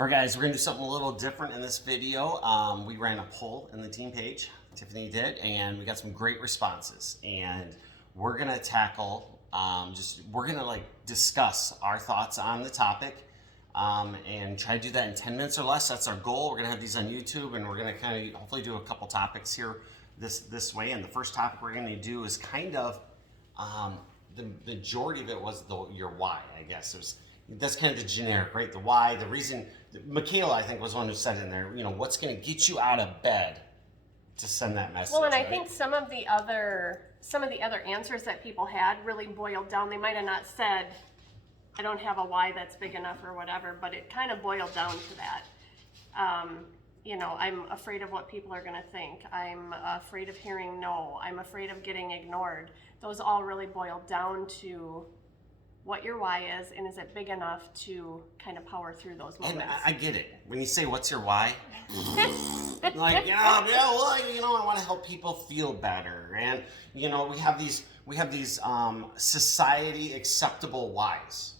All right, guys, we're gonna do something a little different in this video. We ran a poll in the team page, Tiffany did, and we got some great responses. And we're gonna tackle, we're gonna like discuss our thoughts on the topic and try to do that in 10 minutes or less. That's our goal. We're gonna have these on YouTube, and we're gonna kind of hopefully do a couple topics here this way. And the first topic we're gonna do is kind of, the majority of it was your why, I guess. That's kind of the generic, right? The why, the reason. Michaela, I think, was one who said in there, what's going to get you out of bed to send that message. Well, and I right? think some of the other answers that people had really boiled down. They might have not said, I don't have a why that's big enough or whatever, but it kind of boiled down to that. I'm afraid of what people are going to think. I'm afraid of hearing no. I'm afraid of getting ignored. Those all really boiled down to what your why is, and is it big enough to kind of power through those moments. And I get it. When you say, what's your why? Like, I want to help people feel better. And, we have these society acceptable whys,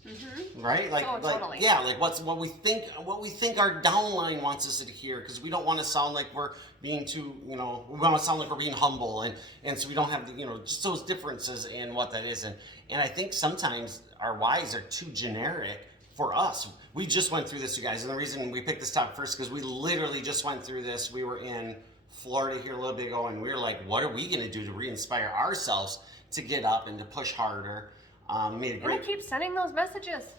right? Totally. What we think our downline wants us to hear, because we don't want to sound like we're being too, we want to sound like we're being humble, and so we don't have just those differences in what that is. And I think sometimes our whys are too generic for us. We just went through this, you guys, and the reason we picked this topic first, because we literally just went through this. We were in Florida here a little bit ago, and we were like, what are we going to do to re-inspire ourselves to get up and to push harder? And I keep sending those messages.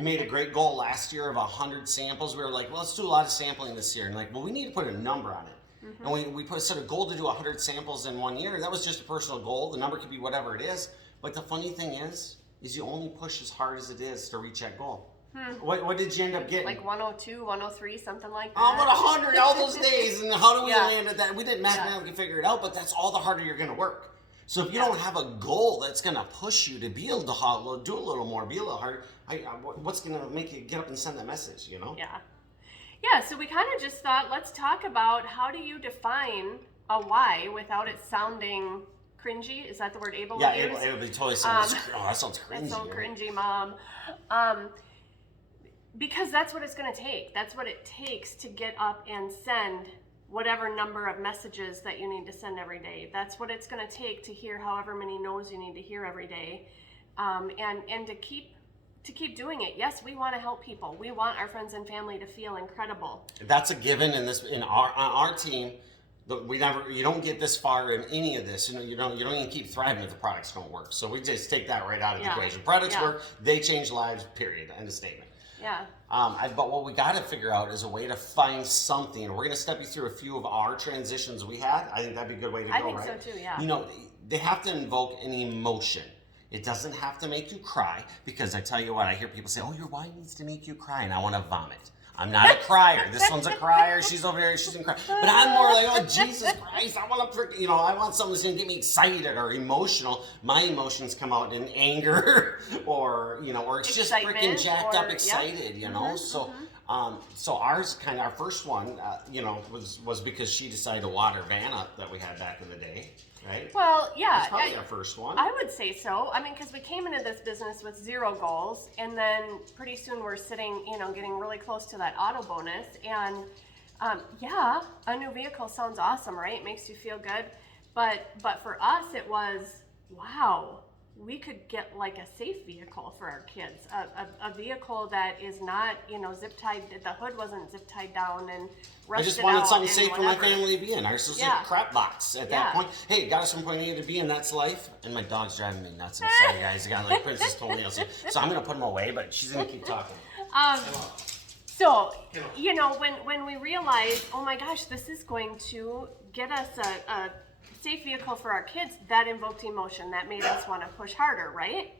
Made a great goal last year of 100 samples. We were like, well, let's do a lot of sampling this year. And we need to put a number on it. And we set a goal to do 100 samples in 1 year. That was just a personal goal. The number could be whatever it is. But the funny thing is you only push as hard as it is to reach that goal. What did you end up getting? Like 102, 103, something like that. Oh, but 100 all those days. And how do we land at that? We didn't mathematically figure it out, but that's all the harder you're going to work. So if you don't have a goal that's going to push you to be able to do a little more, be a little harder, what's going to make you get up and send that message, Yeah, so we kind of just thought, let's talk about how do you define a why without it sounding cringy? Is that the word Abel would use? Yeah, Abel would be totally saying, that sounds cringy. That's so cringy, Mom. Because that's what it's going to take. That's what it takes to get up and send whatever number of messages that you need to send every day. That's what it's going to take to hear however many no's you need to hear every day, and to keep doing it. Yes, we want to help people. We want our friends and family to feel incredible. That's a given on our team. You don't get this far in any of this. You don't even keep thriving if the products don't work. So we just take that right out of the equation. Products work, they change lives. Period. End of statement. Yeah. But what we got to figure out is a way to find something. We're going to step you through a few of our transitions we had. I think that'd be a good way to go, right? I think so too, yeah. They have to invoke an emotion. It doesn't have to make you cry, because I tell you what, I hear people say, oh, your why needs to make you cry, and I want to vomit. I'm not a crier. This one's a crier. She's over here. She's gonna cry. But I'm more like, oh, Jesus Christ! I want to, I want something that's gonna get me excited or emotional. My emotions come out in anger, or it's just freaking jacked up, excited. So ours, our first one, was because she decided to water Van up that we had back in the day. Right? Well, yeah. That's probably our first one. I would say so. I mean, because we came into this business with 0 goals, and then pretty soon we're sitting, getting really close to that auto bonus. And a new vehicle sounds awesome, right? It makes you feel good. But for us, it was, wow, we could get like a safe vehicle for our kids, a vehicle that is not, zip tied. The hood wasn't zip tied down and rusted. I just wanted something safe whatever. for my family to be in. Ours was a crap box at that point. Hey, got us from point A to B, and that's life. And my dog's driving me nuts. I'm sorry, guys. I got like Princess told me. So I'm gonna put him away, but she's gonna keep talking. So when we realized, oh my gosh, this is going to get us a safe vehicle for our kids, that invoked emotion, that made us want to push harder, right?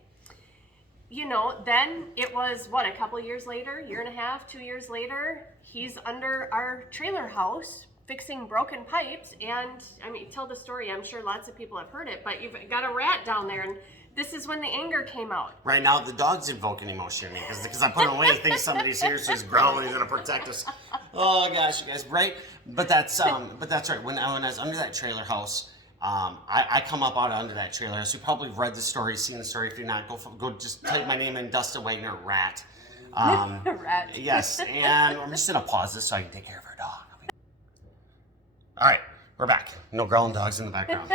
Then it was a couple years later, year and a half, 2 years later, he's under our trailer house fixing broken pipes. And I mean, tell the story, I'm sure lots of people have heard it, but you've got a rat down there, and this is when the anger came out. Right now, the dog's invoking emotion in me because I put him away. He thinks somebody's here, so he's growling. He's gonna protect us. Oh gosh, you guys, right? But that's right. When I was under that trailer house, I come up out under that trailer house. You probably read the story, seen the story. If you're not, go just type my name in, Dustin Wagner, rat. Rat. Yes, and I'm just gonna pause this so I can take care of our dog. All right, we're back. No growling dogs in the background.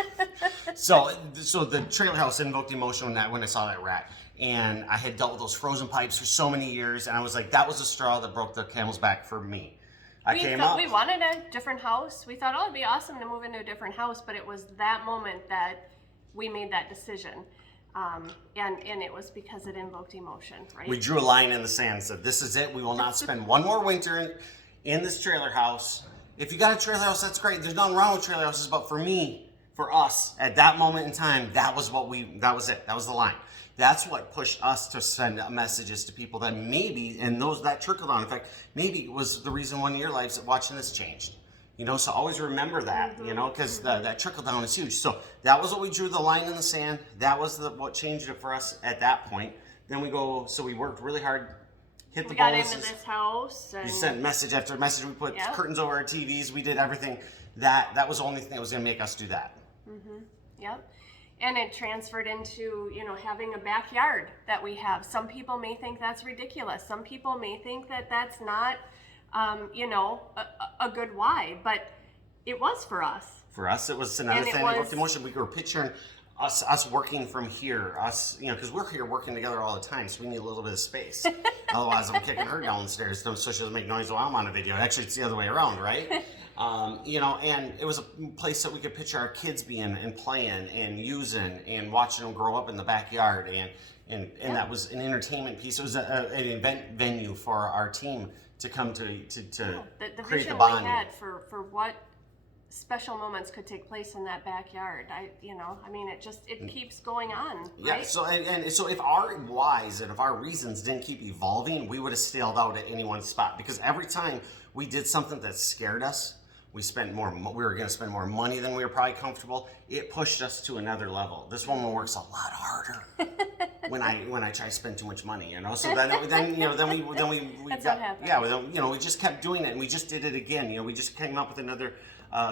So the trailer house invoked emotion when I saw that rat. And I had dealt with those frozen pipes for so many years, and I was like, that was the straw that broke the camel's back for me. We wanted a different house. We thought, oh, it'd be awesome to move into a different house, but it was that moment that we made that decision. And it was because it invoked emotion, right? We drew a line in the sand and said, this is it. We will not spend one more winter in this trailer house. If you got a trailer house, that's great. There's nothing wrong with trailer houses, but for me, for us, at that moment in time, that was it. That was the line. That's what pushed us to send messages to people that maybe, and that trickle-down effect, maybe it was the reason one of your lives watching this changed. So always remember that, because that trickle-down is huge. So that was what we drew the line in the sand. That was what changed it for us at that point. Then we worked really hard, hit the bonuses. We got into this house. You sent message after message. We put curtains over our TVs. We did everything. That was the only thing that was going to make us do that. Mm-hmm. Yep. And it transferred into, having a backyard that we have. Some people may think that's ridiculous. Some people may think that that's not, a good why. But it was for us. For us, it was another thing. It emotion. We were picturing us working from here. Because we're here working together all the time, so we need a little bit of space. Otherwise, I'm kicking her downstairs so she doesn't make noise while I'm on a video. Actually, it's the other way around, right? And it was a place that we could picture our kids being and playing and using and watching them grow up in the backyard. And that was an entertainment piece. It was an event venue for our team to come to the create vision the bond. we had for what special moments could take place in that backyard. It keeps going on. Yeah. Right? So so if our whys and if our reasons didn't keep evolving, we would have stalled out at any one spot, because every time we did something that scared us, we were going to spend more money than we were probably comfortable. It pushed us to another level. This woman works a lot harder when I try to spend too much money, So then we That's what happened. Yeah, we just kept doing it, and we just did it again. We just came up with another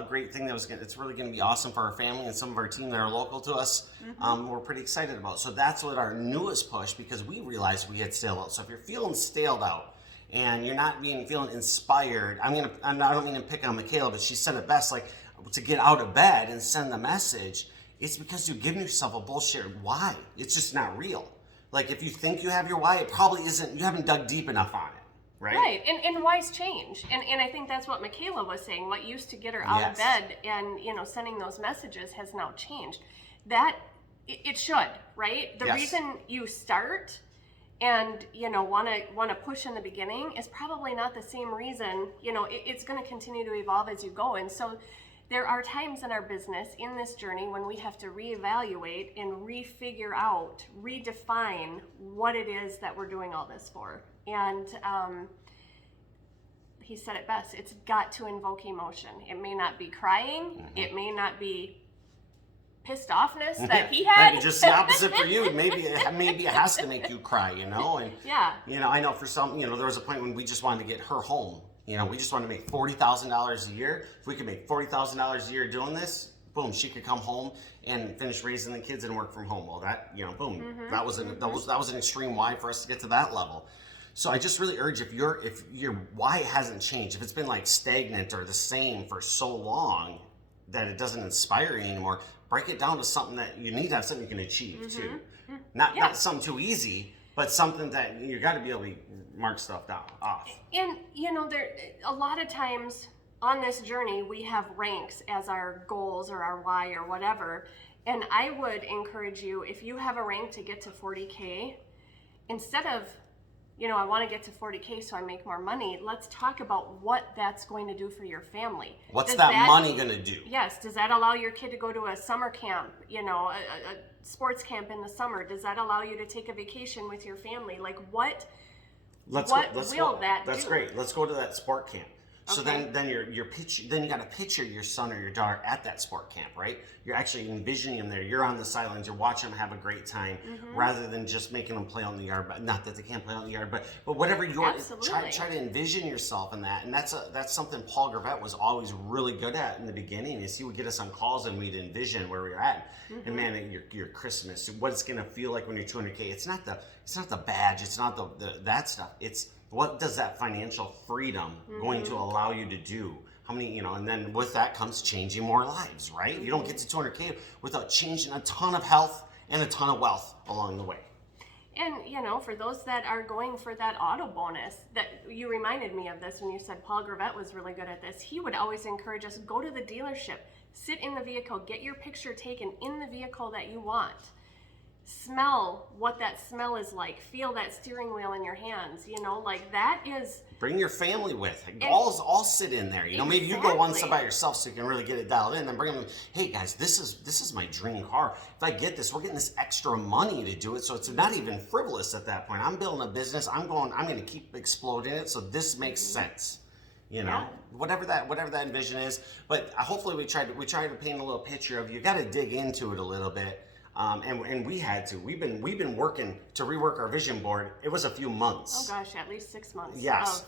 great thing it's really going to be awesome for our family and some of our team that are local to us. We're pretty excited about. So that's what our newest push, because we realized we had stale out. So if you're feeling staled out, and you're not feeling inspired, I don't mean to pick on Michaela, but she said it best, like, to get out of bed and send the message, it's because you're giving yourself a bullshit why. It's just not real. Like, if you think you have your why, it probably isn't, you haven't dug deep enough on it, right? Right, and why's change. And I think that's what Michaela was saying. What used to get her out of bed and, sending those messages has now changed. It should, right? The reason you start and want to push in the beginning is probably not the same reason. It's going to continue to evolve as you go, and so there are times in our business in this journey when we have to reevaluate and refigure out, redefine what it is that we're doing all this for. And he said it best, it's got to invoke emotion. It may not be crying, it may not be pissed offness that he had. Maybe just the opposite for you. Maybe it has to make you cry, And I know for some, there was a point when we just wanted to get her home. We just wanted to make $40,000 a year. If we could make $40,000 a year doing this, boom, she could come home and finish raising the kids and work from home. Well, that, boom, that was an extreme why for us to get to that level. So I just really urge, if your why hasn't changed, if it's been like stagnant or the same for so long that it doesn't inspire you anymore, break it down to something that you need to have, something you can achieve too. Not something too easy, but something that you got to be able to mark stuff down off. And there a lot of times on this journey we have ranks as our goals or our why or whatever. And I would encourage you, if you have a rank to get to 40K, instead of I want to get to 40K so I make more money, let's talk about what that's going to do for your family. What's that money going to do? Yes. Does that allow your kid to go to a summer camp, a sports camp in the summer? Does that allow you to take a vacation with your family? Like, what will that do? That's great. Let's go to that sport camp. So Okay. then your pitch, then you got to picture your son or your daughter at that sport camp, right? You're actually envisioning them there. You're on the sidelines. You're watching them have a great time, rather than just making them play on the yard. But not that they can't play on the yard, but whatever you're try to envision yourself in that, and that's something Paul Gravett was always really good at in the beginning. Is he would get us on calls and we'd envision where we were at. And man, your Christmas, what it's gonna feel like when you're 200K. It's not the badge. It's not the that stuff. It's what does that financial freedom going to allow you to do? How many, and then with that comes changing more lives, right? You don't get to 200K without changing a ton of health and a ton of wealth along the way. And, for those that are going for that auto bonus, that you reminded me of this when you said Paul Gravett was really good at this. He would always encourage us, go to the dealership, sit in the vehicle, get your picture taken in the vehicle that you want. Smell what that smell is like. Feel that steering wheel in your hands. Like that is. Bring your family with. All sit in there. Maybe you go once by yourself so you can really get it dialed in. Then bring them. Hey guys, this is my dream car. If I get this, we're getting this extra money to do it. So it's not even frivolous at that point. I'm building a business. I'm going to keep exploding it. So this makes sense. Whatever that vision is. But hopefully we tried to paint a little picture of you got to dig into it a little bit. And we had to. We've been working to rework our vision board. It was a few months. Oh gosh, at least 6 months. Yes.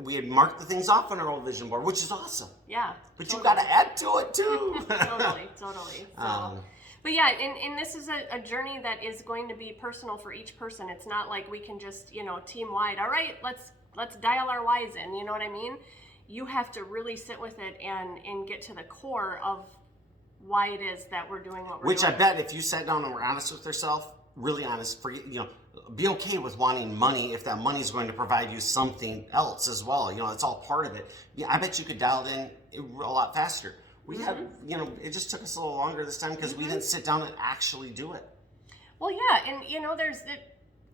We had marked the things off on our old vision board, which is awesome. Yeah. But you got to add to it too. Totally. So, but yeah, and this is a journey that is going to be personal for each person. It's not like we can just team wide. All right, let's dial our Y's in. You know what I mean? You have to really sit with it and get to the core of why it is that we're doing what we're doing. Which I bet if you sat down and were honest with yourself, really honest, be okay with wanting money if that money is going to provide you something else as well. It's all part of it. Yeah, I bet you could dial it in a lot faster. We had, it just took us a little longer this time because we didn't sit down and actually do it. Well, yeah, and there's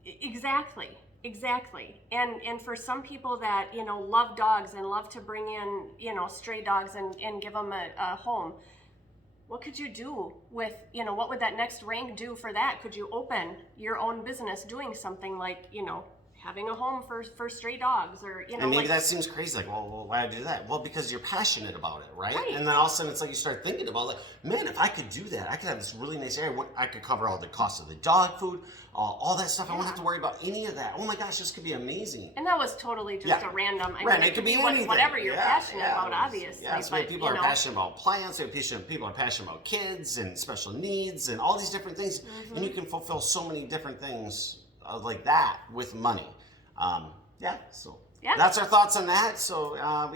exactly. And for some people that, love dogs and love to bring in, stray dogs and give them a home, what could you do with, what would that next rank do for that? Could you open your own business doing something like, having a home for stray dogs or, And maybe that seems crazy. Like, well, why do that? Well, because you're passionate about it, right? And then all of a sudden it's like you start thinking about like, man, if I could do that, I could have this really nice area. I could cover all the costs of the dog food, all that stuff. I won't have to worry about any of that. Oh my gosh, this could be amazing. And that was totally just a random. It could be anything. Whatever you're passionate about, obviously. Yeah, so people are passionate about plants. People are passionate about kids and special needs and all these different things. And you can fulfill so many different things like that with money. So that's our thoughts on that. So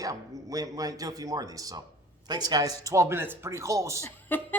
we might do a few more of these. So thanks, guys. 12 minutes, pretty close.